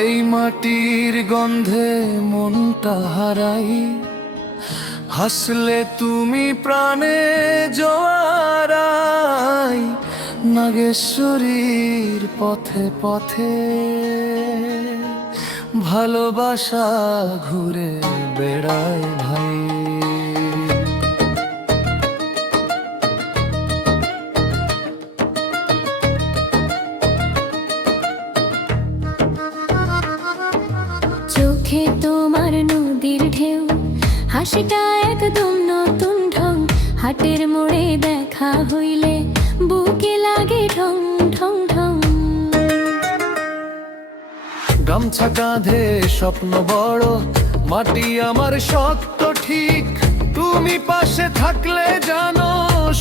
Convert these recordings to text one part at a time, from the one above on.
এই মাটির গন্ধে মনটা হারাই, হাসলে তুমি প্রাণে জোয়ারাই। নাগেশ্বরীর পথে পথে ভালোবাসা ঘুরে বেড়ায় ভাই। চোখে তোমার নদীর ঢেউ, হাসিটা একদম নতুন ঢং। হাটের মোড়ে দেখা হইলে বুকে লাগে ঢং ঢং ঢং। গামছা কাঁধে স্বপ্ন বড়, মাটি আমার শক্ত ঠিক। তুমি পাশে থাকলে জানো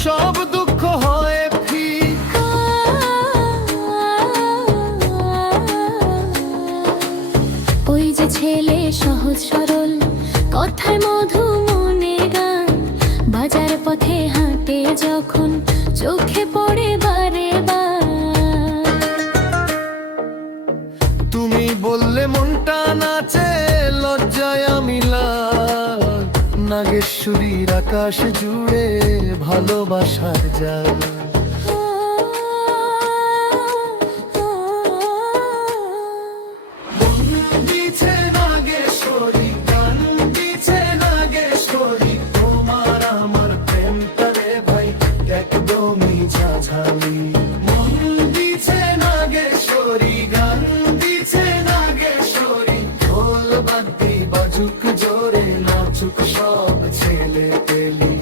সব দুঃখ হয় ঠিক। ওই যে ছেলে সহজ সরল, কথায় মধু মনে গান। বাজার পথে হাঁটে যখন চোখে পড়ে বারে বার। তুমি বললে মনটা নাচে, লজ্জায় আমি লাল। নাগেশ্বরীর আকাশ জুড়ে ভালোবাসার জাল। বাজুক জোরে নাচুক সব ছেলে পেলি।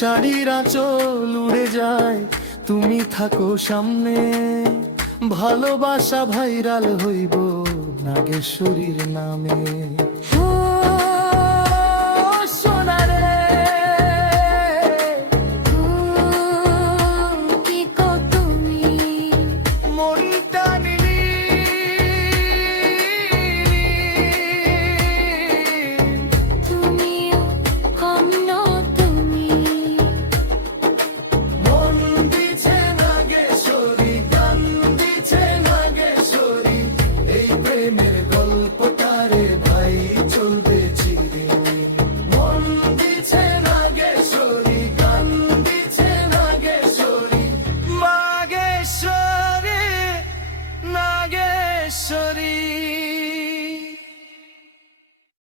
শাড়ির আঁচল উড়ে যায়, তুমি থাকো সামনে। ভালোবাসা ভাইরাল হইব নাগেশ্বরীর নামে।